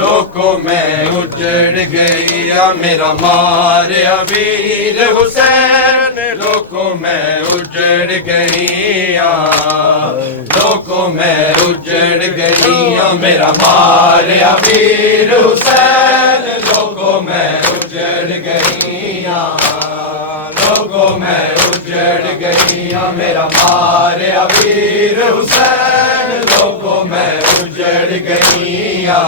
लोकों में उजड़ गया मेरा मारिया वीर हुसैन, लोकों में उजड़ गया, लोकों में उजड़ गया मेरा मारिया वीर हुसैन, लोकों में उजड़ गया, लोकों में उजड़ गया मेरा मारिया वीर हुसैन, लोकों में उजड़ गया,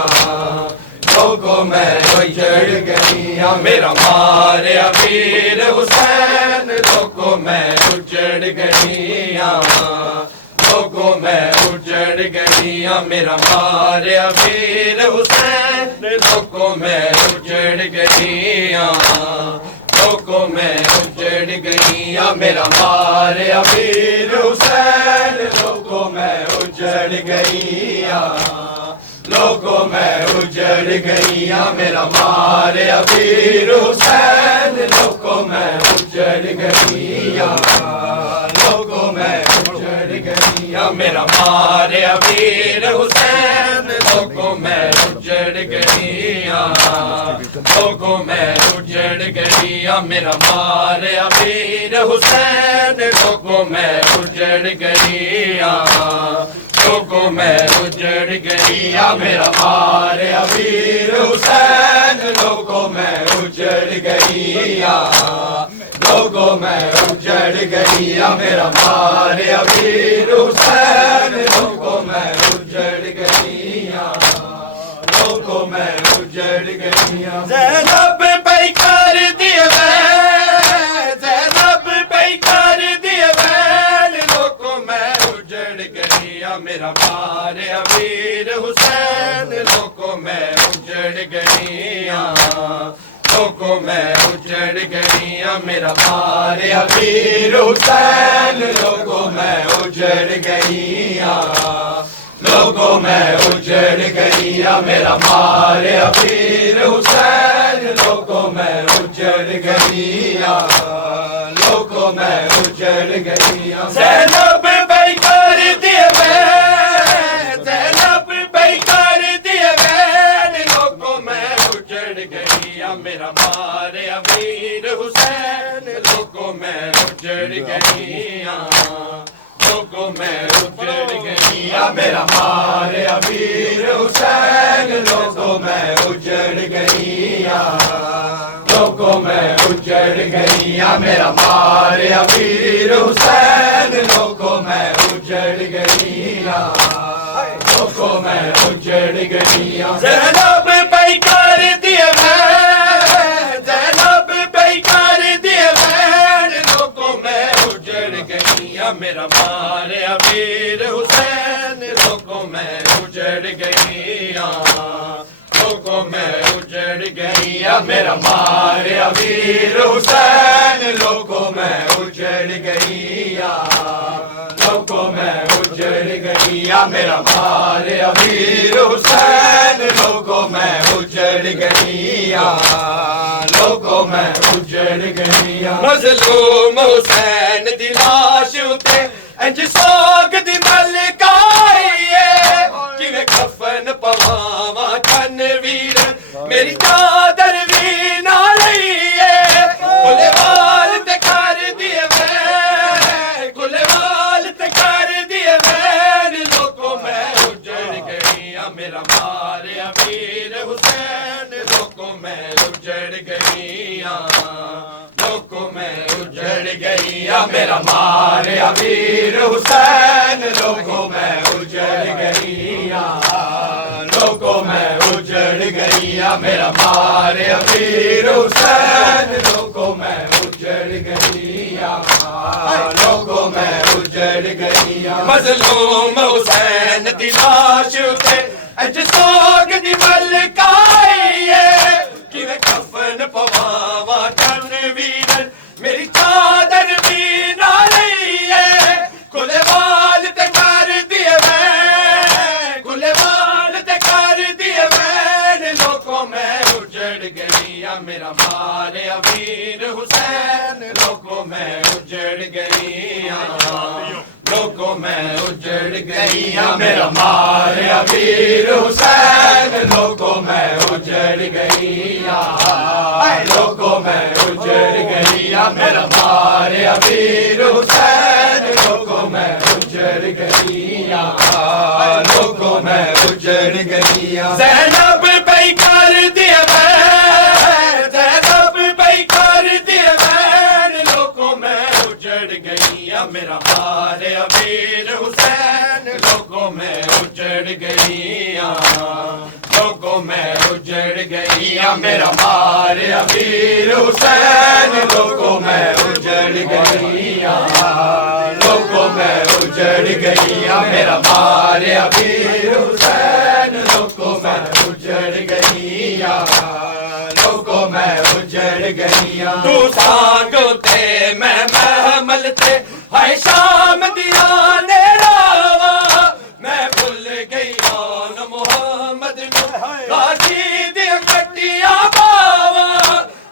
लोकों में उजड़ गया मेरा मारिया वीर हुसैन, लोकों में उजड़ गया, लोकों में उजड़ गया मेरा मारिया वीर हुसैन, लोकों में उजड़ गया, लोकों में उजड़ गया मेरा मारिया वीर हुसैन, लोकों में उजड़ गया, लोकों में उजड़ गया मेरा मारिया वीर हुसैन, लोकों में उजड़ गया, लोकों में उजड़ गया मेरा मारिया वीर हुसैन, लोकों में उजड़ गया, लोकों में उजड़ गया मेरा मारिया वीर हुसैन, लोकों में उजड़ गया, लोकों में उजड़ गया मेरा मारिया वीर हुसैन, लोकों में उजड़ गया, लोकों में उजड़ गया मेरा मारिया वीर हुसैन, लोकों में उजड़ गया, लोकों में उजड़ गया। ज़ैनब पैकर दिए ज़ैनब पैकर दिए लोकों में उजड़ गया मेरा मारिया वीर हुसैन, लोकों में उजड़ गया, लोकों में उजड़ गया मेरा मारिया वीर हुसैन, लोकों में उजड़ गया, लोकों में उजड़ गया मेरा मारिया वीर हुसैन, लोकों में उजड़ गया, लोकों में उजड़ गया। ज़ैनब पैकर दिए ज़ैनब पैकर दिए लोकों में उजड़ गया मेरा मारिया वीर हुसैन, लोकों में उजड़ गया, लोकों में उजड़ गया मेरा मारिया वीर हुसैन, लोकों में उजड़ गया, लोकों में उजड़ गया मेरा मारिया वीर हुसैन, लोकों में लोगों में उजड़ गईया ज़ैनब पैकार दिए मैं ज़ैनब पैकार दिए मैं लोगों में उजड़ गईया मेरा मारे अमीर हुसैन लोगों में उजड़ गईया लोगों में उजड़ गईया मेरा मारे अमीर हुसैन लोगों में उजड़ गईया लोगों में उजड़ गईया मेरा मारे अमीर हुसैन लोगों में उजड़ गईया लोगों में उजड़ गईया मज़लूम हुसैन दी लाश उते इंज सोग दी मलकाईए किवें कफन पवावा कन वीर मेरी चादर भी ना लईए खुले वाल ते कर दिए मैं खुले वाल ते कर दिए मैं लोगों में उजड़ गईया मेरा मारे अमीर हुसैन लोगों में उजड़ गईया लोगों में उजड़ गईया मेरा मारे अमीर हुसैन लोगों में उजड़ गईया लोगों में उजड़ गईया मेरा मारे अमीर हुसैन लोगों में उजड़ गईया लोगों में उजड़ गईया मज़लूम हुसैन दी लाश उते इंज सोग दी मलकाईए किवें कफन पवावा कन वीर मेरी चादर भी ना लईए खुले वाल ते कर दिए मैं खुले वाल ते कर दिए मैं लोगों में उजड़ गईया मेरा मारे अमीर हुसैन लोगों में उजड़ गईया लोगों में उजड़ गईया मेरा मारे अमीर हुसैन लोगों में उजड़ गईया लोगों में उजड़ गईया मेरा मारे अमीर हुसैन लोगों में उजड़ गईया लोगों में उजड़ गईया ज़ैनब पैकार दिए मैं ज़ैनब पैकार दिए मैं लोगों में उजड़ गईया मेरा मारे अमीर हुसैन लोगों में उजड़ गईया लोगों में उजड़ गईया मेरा मारे अमीर हुसैन लोगों में उजड़ गईया लोगों में उजड़ गईया मेरा मारे अमीर हुसैन लोगों में उजड़ गईया लोगों में उजड़ गईया तू सांगते मैं महमल थे हाय शाम दिया ने रावा मैं भूल गई कौन मोहम्मद गाजी दी कटिया बावा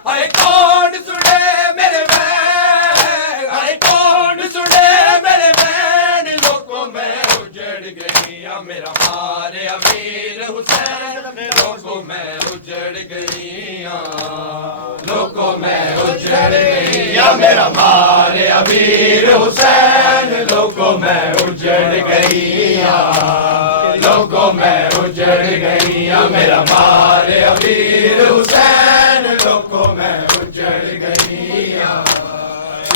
हाय कौन सुने मेरे बैन हाय कौन सुने मेरे बैन लोगों में उजड़ गईया मेरा मारे अमीर हुसैन लोगों में उजड़ गईया लोगों में उजड़ गईया मेरा मारे अमीर हुसैन लोगों में उजड़ गईया लोगों में उजड़ गईया मेरा मारे अमीर हुसैन लोगों में उजड़ गईया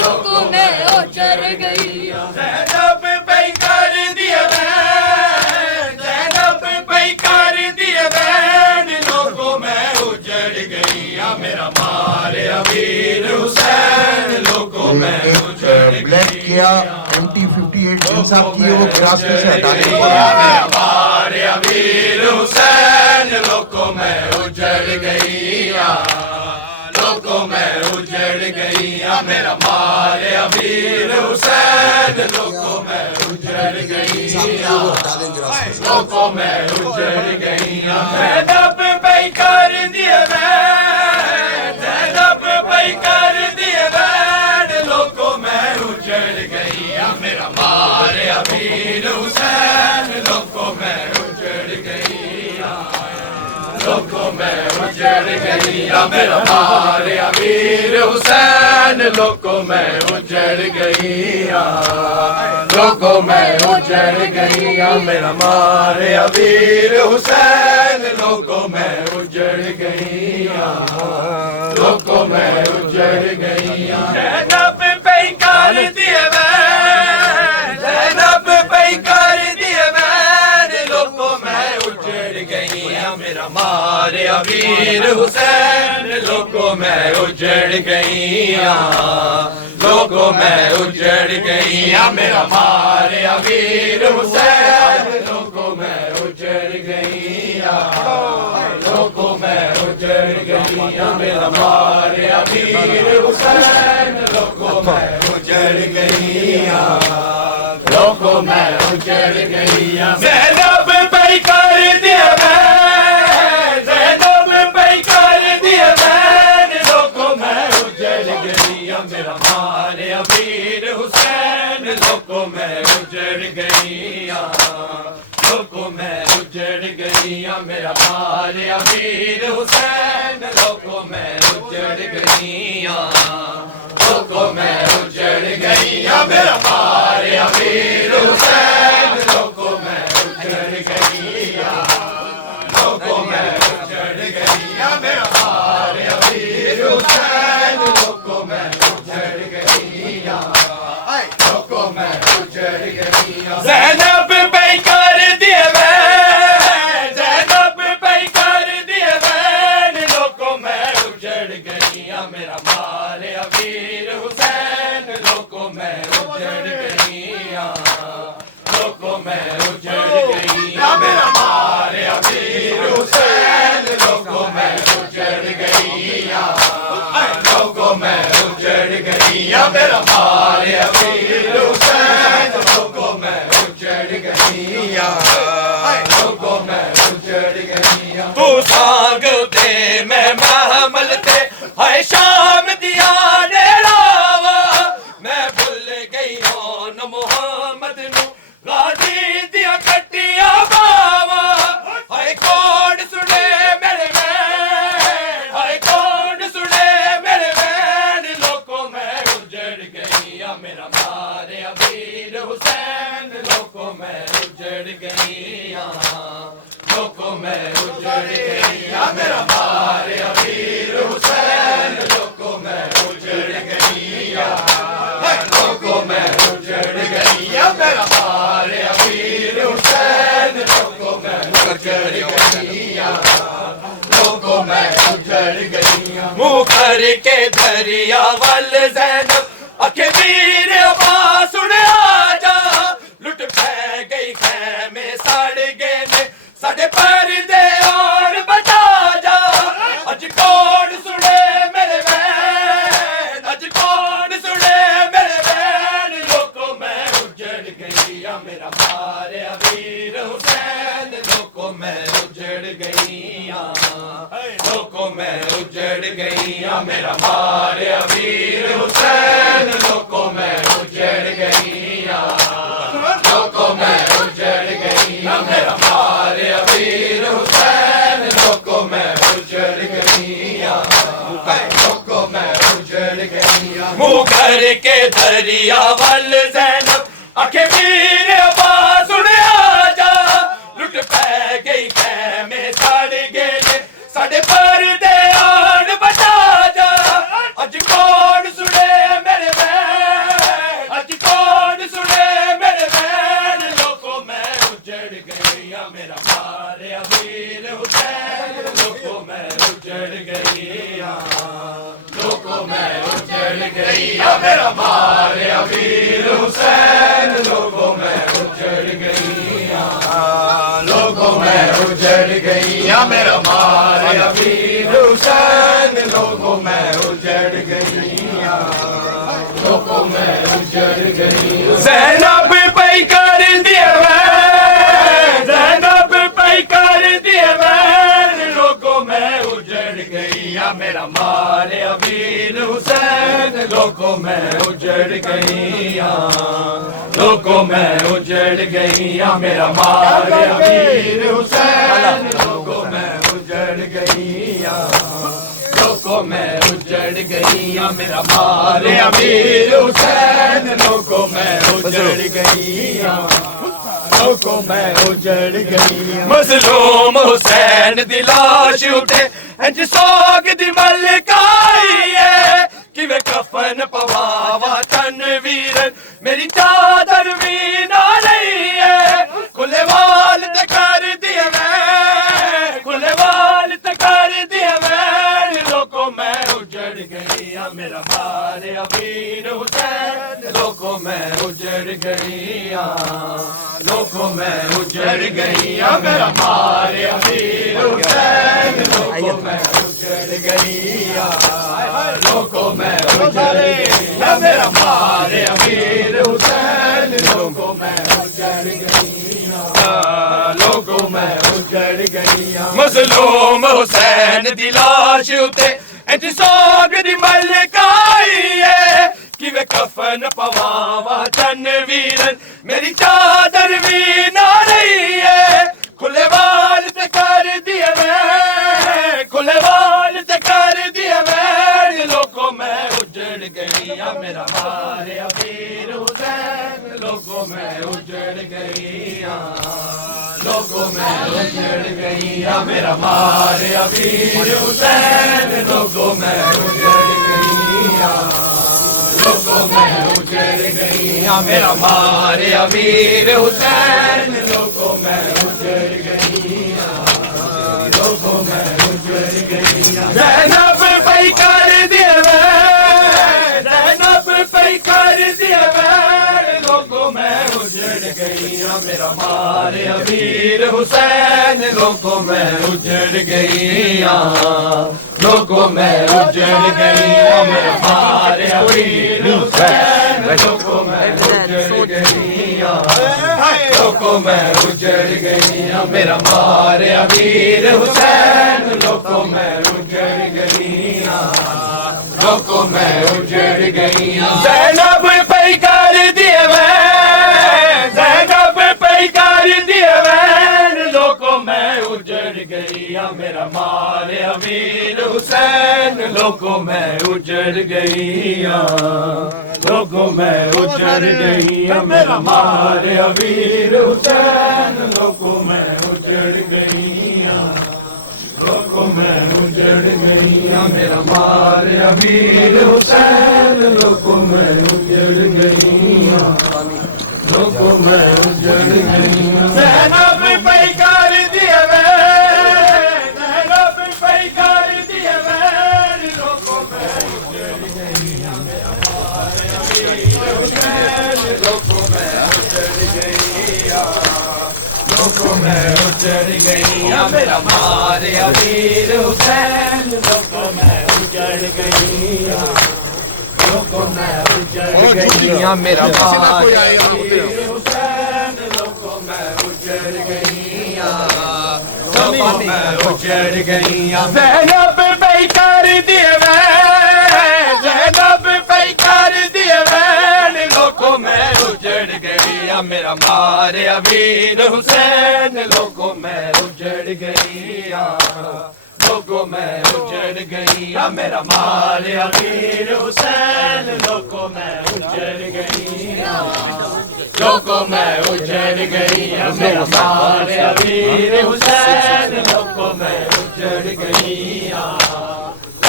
लोगों में उजड़ गईया ज़ैनब पैकार दिए मैं ज़ैनब पैकार दिए मैं लोगों में उजड़ गईया मेरा मारे अमीर हुसैन लोगों में उजड़ ब्लैक किया MT58 जिन साहब की वो क्लास में से हटा देंगे हमारे अमीर हुसैन लोगों में उजड़ गईया लोगों में उजड़ गईया मेरा मारे अमीर हुसैन लोगों में उजड़ गईया लोगों में उजड़ गईया ज़ैनब पैकार दिए मैं ज़ैनब पैकार दिए मैं लोगों में उजड़ गईया मेरा मारे अमीर हुसैन लोगों में उजड़ गईया लोगों में उजड़ गईया मेरा मारे अमीर हुसैन लोगों में उजड़ गईया लोगों में उजड़ गईया मेरा मारे अमीर हुसैन लोगों में उजड़ गईया लोगों में उजड़ गईया ज़ैनब पैकार दिए मैं ज़ैनब पैकार दिए मैं लोगों वीर हुसैन लोगों में उजड़ गईया लोगों में उजड़ गईया मेरा मारे वीर हुसैन लोगों में उजड़ गईया लोगों में उजड़ गईया मेरा मारे वीर हुसैन लोगों में उजड़ गईया लोगों में उजड़ गईया ज़ैनब पे कर दिया मैं ज़ैनब पे कर दिया मैं लोगों में उजड़ गईया मेरा मारे वीर हुसैन लोगों में उजड़ गईया लोगों में उजड़ गईया मेरा मारे वीर हुसैन लोगों में उजड़ गईया लोगों में उजड़ गईया मेरा मारे वीर हुसैन लोगों में उजड़ गईया लोगों में उजड़ गईया मेरा मारे वीर हुसैन लोगों में उजड़ गईया लोगों में उजड़ गईया ज़ैनब पे कर दिए मैं ज़ैनब पे कर दिए मैं लोगों में उजड़ गईया मेरा मारे वीर हुसैन लोगों में उजड़ गईया लोगों में उजड़ गईया मेरा मारे वीर हुसैन लोगों में उजड़ गईया लोगों में उजड़ गईया मेरा मारे वीर हुसैन लोगों में उजड़ गईया लोगों में उजड़ गईया तू साग दे मैं महमल ते हाय शाम दिया नेरावा मैं भूल गई हूं न मोहम्मद नु गाजी दिया कटिया बावा हाय कौन सुने मेरे वैन हाय कौन सुने मेरे वैन लोगों में उजड़ गईया मेरा मारे वीर हुसैन लोगों में उजड़ गईया लोगों में उजड़ गईया मेरा मारे वीर हुसैन लोगों में उजड़ गईया लोगों में उजड़ गईया मेरा मारे वीर हुसैन लोगों में उजड़ गईया लोगों में उजड़ गईया मुँह करके दरिया वल ज़ैनब अखे वीर अब्बास सुन आजा लुट पै गई खैमे सड़ गए ने साडे पर्दे और बचा जा अज कौन सुने मेरे वैन अज कौन सुने मेरे वैन लोगों में उजड़ गईया मेरा मारे वीर हुसैन लोगों में उजड़ गईया लोगों में उजड़ गईया मेरा मारे वीर हुसैन लोगों में उजड़ गईया लोगों में उजड़ गईया मेरा मारे वीर हुसैन लोगों में उजड़ गईया लोगों में उजड़ गईया मुँह करके दरिया वल ज़ैनब आखे वीर अब्बास सुन आजा लुट पै गई खैमे सड़ गए साडे पर्दे आन बचा जा अज कौन सुने मेरे वैन अज कौन सुने मेरे वैन लोगों में उजड़ गईया मेरा मारे वीर हुसैन लोगों में उजड़ गईया लोगों में उजड़ गईया मेरा मारे वीर हुसैन लोगों में उजड़ गईया लोगों में उजड़ गईया मेरा मारे वीर हुसैन लोगों में उजड़ गईया लोगों में उजड़ गईया ज़ैनब पे कर दिए मैं ज़ैनब पे कर दिए मैं लोगों में उजड़ गईया मेरा मारे वीर हुसैन लोगों में उजड़ गईया लोगों में उजड़ गईया मेरा मारे वीर हुसैन लोगों में उजड़ गईया लोगों में उजड़ गईया मेरा मारे वीर हुसैन लोगों में उजड़ गईया लोगों में उजड़ गईया मज़लूम हुसैन दी लाश उठे इंज सोग दी मलकाई है किवे कफन पवावा तनवीर मेरी चादर भी ना रही है खुले वाल ते कर दिए मैं खुले वाल ते कर लोगों में उजड़ गई मेरा मारे अमीर हुसैन लोगों में उजड़ गई लोगों में उजड़ गई मेरा मारे अमीर हुसैन लोगों में उजड़ गई लोगों में उजड़ गई मज़लूम हुसैन दी लाश उते इंज सोग दी मलकाई है कि वे कफन पवावा तनवीरन मेरी चादर भी ना रही है खुले बाल ते कर दिए मैं खुले बाल ते कर दिए मैं लोगों में उजड़ गई मेरा मारे अमीर हुसैन लोगों में उजड़ गई लोगों में उजड़ गई मेरा मारे अमीर हुसैन लोगों में उजड़ गई लोगों में उजड़ गई मेरा मारे अमीर हुसैन लोगों में उजड़ गई लोगों में उजड़ गई ज़ैनब पे कर दिए ज़ैनब पे कर दिए लोगों में उजड़ गई मेरा मारे अमीर हुसैन लोगों में उजड़ गई लोगों में उजड़ गई मेरा मारे अमीर हुसैन लोगों में उजड़ गई लोगों में उजड़ गई मेरा मारे अमीर हुसैन लोगों में उजड़ गई लोगों में उजड़ गई ज़ैनब पे कर दिए ज़ैनब पे कर दिए लोगों में उजड़ गई मेरा मारे अमीर हुसैन लोगों में उजड़ गई लोगों में उजड़ गई मेरा मारे अमीर हुसैन लोगों में उजड़ गई लोगों में उजड़ गई मेरा मारे अमीर हुसैन लोगों में उजड़ गई लोगों में उजड़ गई ज़ैनब पे कर दिए ज़ैनब पे कर दिए लोगों में उजड़ गई मेरा मारे अमीर हुसैन लोगों में उजड़ गई लोगों में उजड़ गई मेरा मारे अमीर हुसैन लोगों में उजड़ गई लोगों में उजड़ गई मेरा मारे अमीर हुसैन लोगों में उजड़ गई लोगों में उजड़ गई ज़ैनब पे कर दिए ज़ैनब पे कर दिए लोगों में उजड़ गई मेरा मारे अमीर हुसैन लोगों में उजड़ गई लोगों में उजड़ गई मेरा मारे अमीर हुसैन लोगों में उजड़ गई लोगों में उजड़ गई मेरा मारे अमीर हुसैन लोगों में उजड़ गई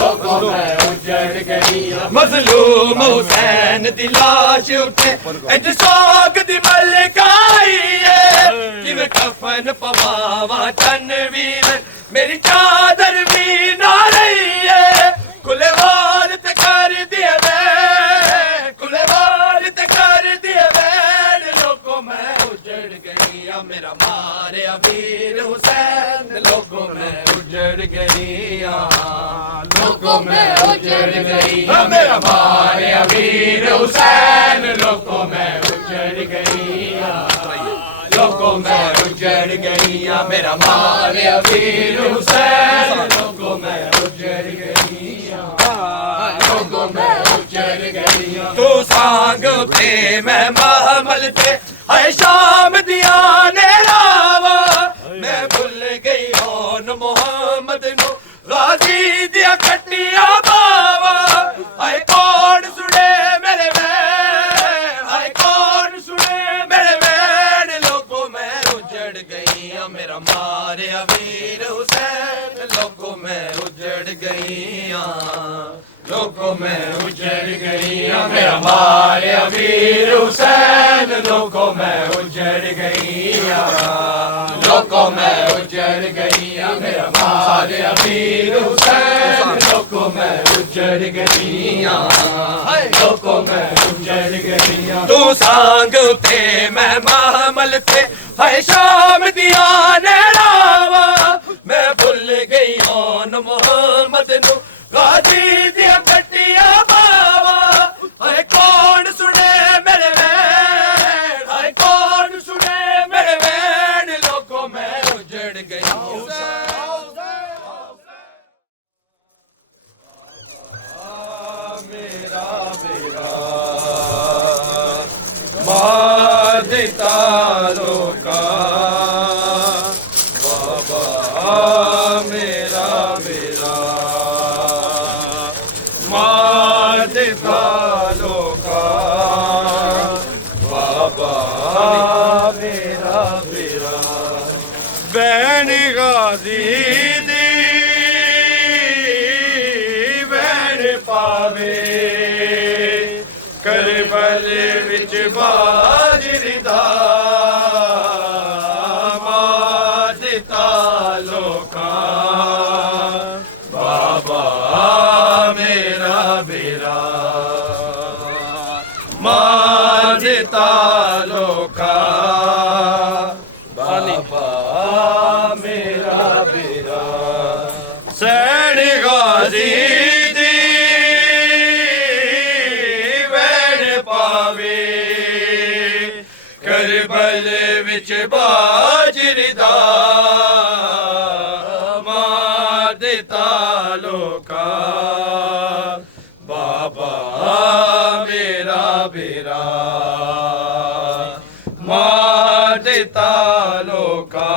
लोगों में उजड़ गई मज़लूम हुसैन दी लाश उठे इंज सोग दी मलकाई है कि वे कफन पवावा तनवीर मेरी चादर भी ना रही है खुले बाल ते कर दिए खुले बाल ते कर दिए लोगों में उजड़ गई मेरा मारे अमीर हुसैन लोगों में उजड़ गई लोगों में उजड़ गई मेरा मारे अमीर हुसैन लोगों में उजड़ गई लोगों में उजड़ गई मेरा मारे अमीर हुसैन लोगों में उजड़ गई लोगों में उजड़ गई तू सांग थे मैं महमल थे है शाम दिया ने रावा मैं भूल गई होन मोहम्मद नो गाजी दिया कटिया बावा आए कौन सुने मेरे आए कौन सुने मेरे लोगों में उजड़ गई मेरा मारे अमीर हुसैन लोगों में उजड़ गई लोगों में उजड़ गई मेरा मारे अमीर हुसैन लोगों में उजड़ गई लोगों में उजड़ गई मेरा मारे अमीर हुसैन लोगों लोगों मैं उजड़ गईयां लोगों मैं उजड़ गईयां तू सांग ते मैं मामल थे है शाम दिया ने रावा मैं भुल गई ओन मोहम्मद नु गाजी दिया कटिया बावा है कौन सुने मेरे वैन है कौन सुने मेरे वैन लोगों मैं उजड़ गई मेरा बेरा मार देता लोका बाबा मेरा बेरा मार देता लोका बाबा मेरा बेरा बैन गाजी दी बैन पावे करबल विच बाजरी दा मार दिता लोकां बाबा मेरा बेरा मार दिता लोकां बाबा मेरा बेरा सैन गाजी करबल विच बाजरी दा मार दिता लोका बाबा मेरा बेरा मार दिता लोका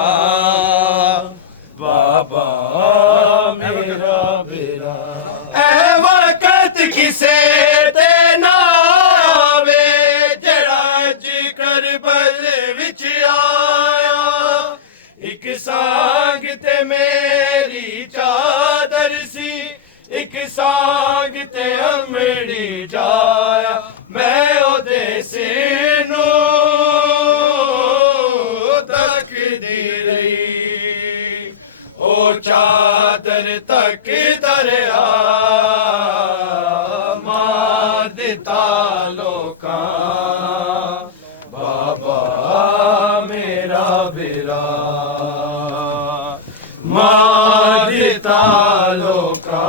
बाबा मेरा बेरा ऐ वक्त किसे ते ना आवे जड़ा करबल विच आया एक सांग ते मेरी चादर सी एक सांग ते अमड़ी जाया मैं ओदे सिनू तकदी रही ओ चादर तक दरिया मार दिता लोकां बाबा मेरा बेरा मार दिता लोका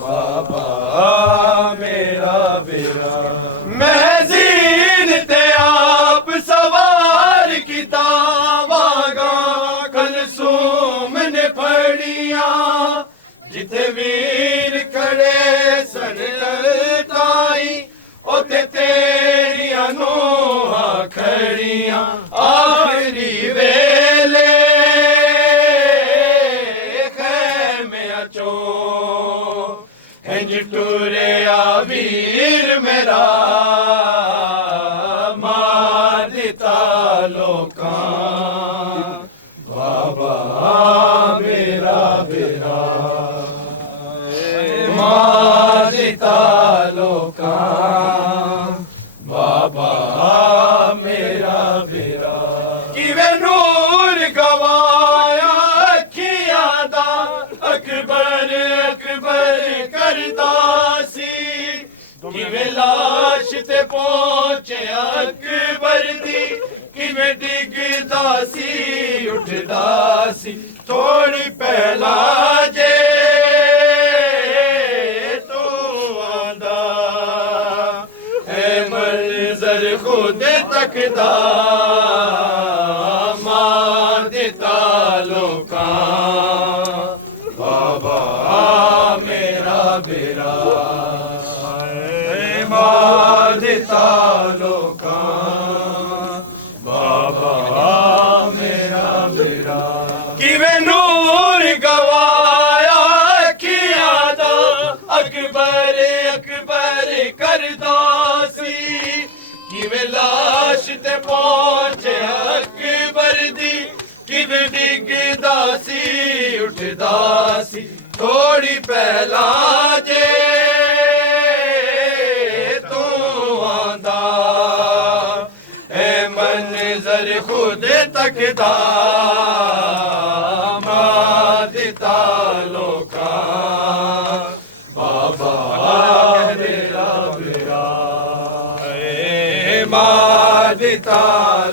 बाबा मेरा बेरा मैं जीन ते आप सवार किता वागा कलसूम ने फड़िया जिथे वीर खड़े सन ताई ओते तेरिया नोहा खड़ियां आखरी वेले खैमे चो हिंज टुरिया वीर मेरा मार दिता लोकां बाबा मेरा बेरा मार दिता लोकां बाबा मेरा बेरा किवे नूर गवाया अखियां दा अकबर अकबर करदा सी किवे लाश ते पहुंचे अकबर दी किवे डिगदा सी उठदा सी थोड़ी पहला जे खुद तकदा मार दिता लोकां बाबा मेरा बेरा मार दिता लोकां बाबा मेरा बेरा किवे नूर गवाया किया दा अकबर अकबर करदा सी किवे लाश ते पहुंचे अकबर दी किवे डिगदा सी उठदा सी थोड़ी पहला जे तू आंदा ए मंजर खुद तकदा मार दिता ਲੋਕਾਂ ਬਾਬਾ ਮੇਰਾ ਵੀਰਾ ਏ ਮਾਰ ਦਿੱਤਾ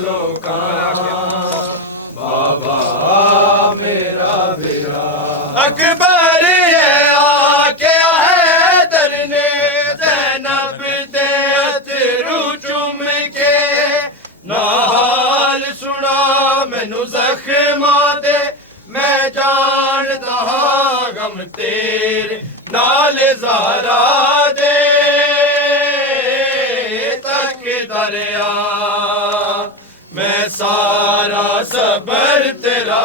ਲੋਕਾਂ ਬਾਬਾ ਮੇਰਾ ਵੀਰਾ ਅਕਬਰ ਇਹ ਆਕਿਆ ਹੈ ਦਰਨੇ ਜ਼ੈਨਬ ਦੇ ਅਥਰੂ ਚੁੰਮ ਕੇ ਨਾਲ ਸੁਣਾ ਮੈਨੂੰ ਜ਼ਖਮਾਂ ਦੇ मैं जानता हाँ गम तेरे नाल ज़ारा दे तक दरिया मैं सारा सबर तेरा